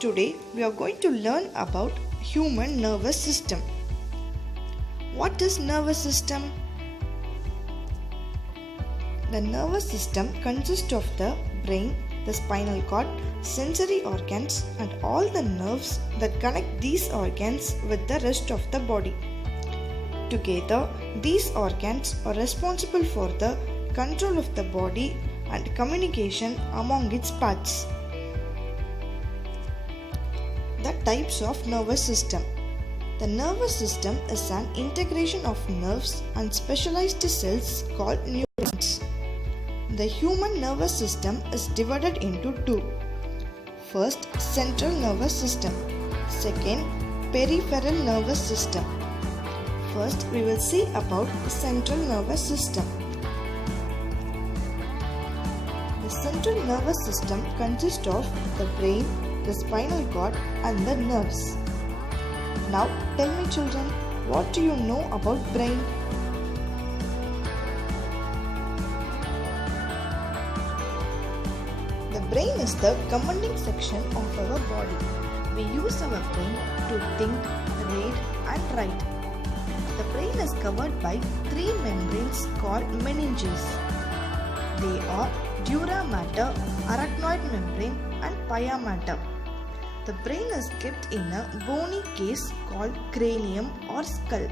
Today we are going to learn about human nervous system. What is nervous system? The nervous system consists of the brain, the spinal cord, sensory organs and all the nerves that connect these organs with the rest of the body. Together, these organs are responsible for the control of the body and communication among its parts. The types of nervous system. The nervous system is an integration of nerves and specialized cells called neurons. The human nervous system is divided into two. First, central nervous system. Second, peripheral nervous system. First, we will see about the central nervous system. The central nervous system consists of the brain, the spinal cord and the nerves. Now tell me children, what do you know about brain? The brain is the commanding section of our body. We use our brain to think, read and write. The brain is covered by three membranes called meninges. They are dura mater, arachnoid membrane and pia mater. The brain is kept in a bony case called cranium or skull.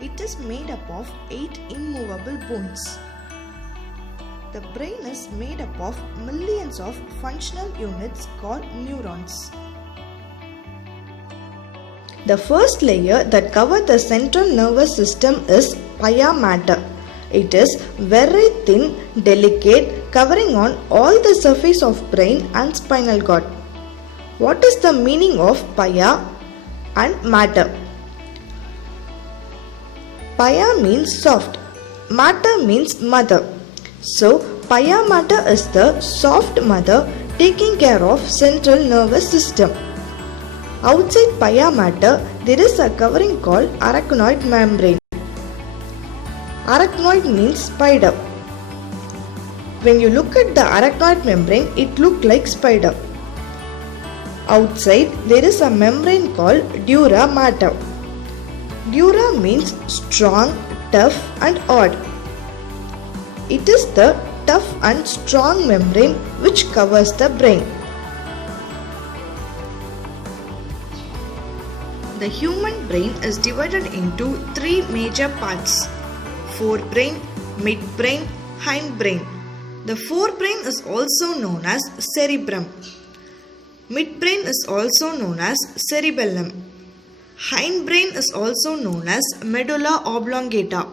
It is made up of 8 immovable bones. The brain is made up of millions of functional units called neurons. The first layer that covers the central nervous system is pia mater. It is very thin, delicate, covering on all the surface of brain and spinal cord. What is the meaning of pia and mater? Pia means soft, mater means mother. So, pia mater is the soft mother taking care of central nervous system. Outside pia mater, there is a covering called arachnoid membrane. Arachnoid means spider. When you look at the arachnoid membrane, it looks like spider. Outside, there is a membrane called dura mater. Dura means strong, tough and hard. It is the tough and strong membrane which covers the brain. The human brain is divided into three major parts: forebrain, midbrain, hindbrain. The forebrain is also known as cerebrum. Midbrain is also known as cerebellum. Hindbrain is also known as medulla oblongata.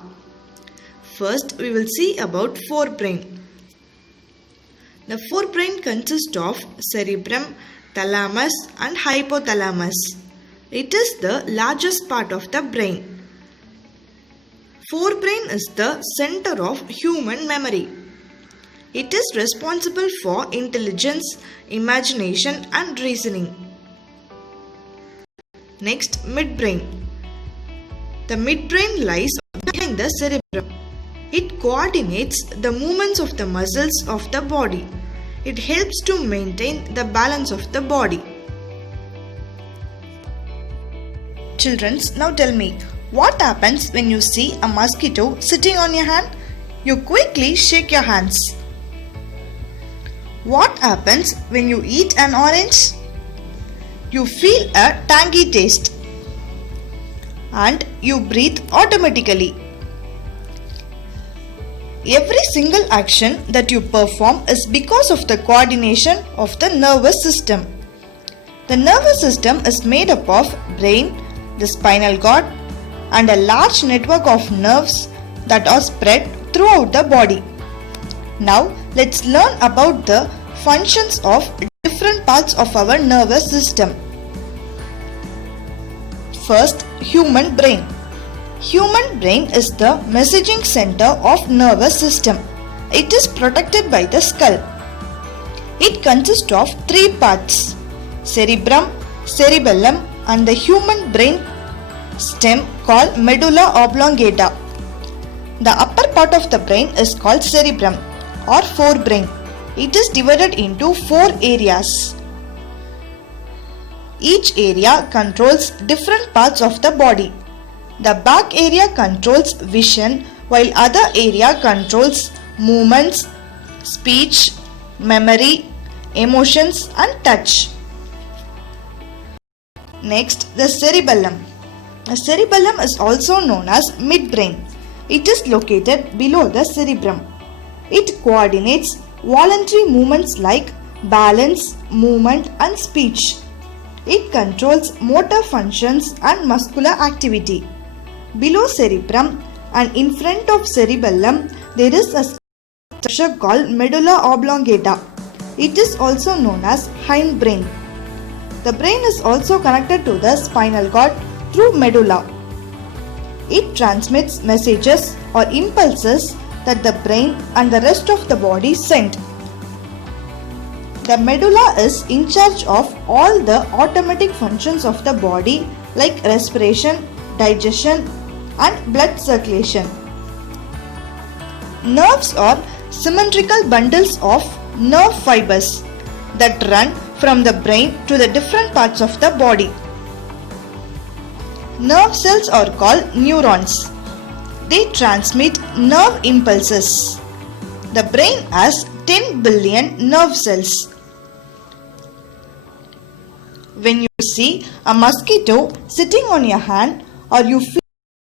First, we will see about forebrain. The forebrain consists of cerebrum, thalamus and hypothalamus. It is the largest part of the brain. Forebrain is the center of human memory. It is responsible for intelligence, imagination and reasoning. Next, midbrain. The midbrain lies behind the cerebrum. It coordinates the movements of the muscles of the body. It helps to maintain the balance of the body. Children, now tell me, what happens when you see a mosquito sitting on your hand? You quickly shake your hands. What happens when you eat an orange? You feel a tangy taste and you breathe automatically. Every single action that you perform is because of the coordination of the nervous system. The nervous system is made up of brain, the spinal cord and a large network of nerves that are spread throughout the body. Now let's learn about the functions of different parts of our nervous system. First, human brain. Human brain is the messaging center of nervous system. It is protected by the skull. It consists of three parts: cerebrum, cerebellum and the human brain stem called medulla oblongata. The upper part of the brain is called cerebrum or forebrain. It is divided into 4 areas. Each area controls different parts of the body. The back area controls vision, while other area controls movements, speech, memory, emotions and touch. Next, the cerebellum. The cerebellum is also known as midbrain. It is located below the cerebrum. It coordinates voluntary movements like balance, movement and speech. It controls motor functions and muscular activity. Below cerebrum and in front of cerebellum, there is a structure called medulla oblongata. It is also known as hindbrain. The brain is also connected to the spinal cord through medulla. It transmits messages or impulses that the brain and the rest of the body send. The medulla is in charge of all the automatic functions of the body like respiration, digestion and blood circulation. Nerves are symmetrical bundles of nerve fibers that run from the brain to the different parts of the body. Nerve cells are called neurons. They transmit nerve impulses. The brain has 10 billion nerve cells. When you see a mosquito sitting on your hand or you feel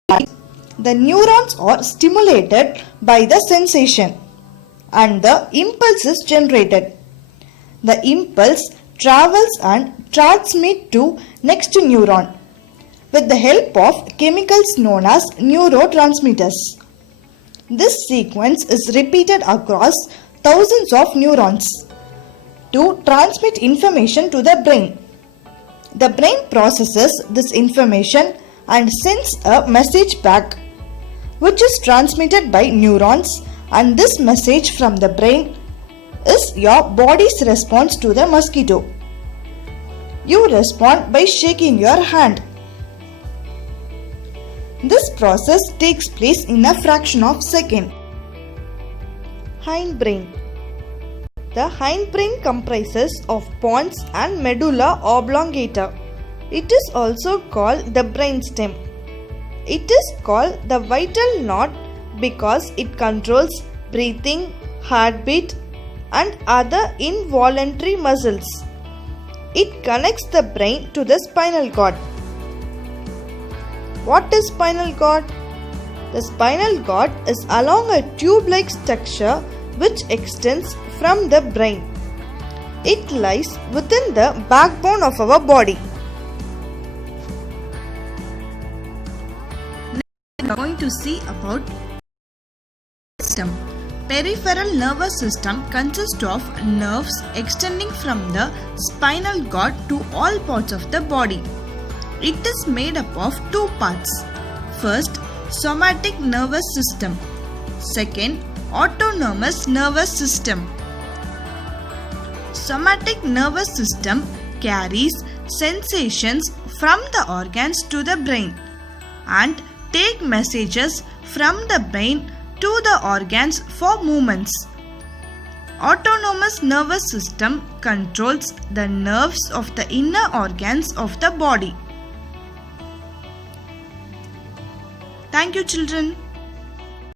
like the neurons are stimulated by the sensation and the impulse is generated. The impulse travels and transmits to next neuron with the help of chemicals known as neurotransmitters. This sequence is repeated across thousands of neurons to transmit information to the brain. The brain processes this information and sends a message back, which is transmitted by neurons, and this message from the brain is your body's response to the mosquito. You respond by shaking your hand. This process takes place in a fraction of a second. Hindbrain. The hindbrain comprises of pons and medulla oblongata. It is also called the brainstem. It is called the vital knot because it controls breathing, heartbeat, and other involuntary muscles. It connects the brain to the spinal cord. What is spinal cord? The spinal cord is along a tube-like structure which extends from the brain. It lies within the backbone of our body. Next, we are going to see about system. Peripheral nervous system consists of nerves extending from the spinal cord to all parts of the body. It is made up of two parts. First, somatic nervous system. Second, autonomous nervous system. Somatic nervous system carries sensations from the organs to the brain and take messages from the brain to the organs for movements. Autonomous nervous system controls the nerves of the inner organs of the body. Thank you, children.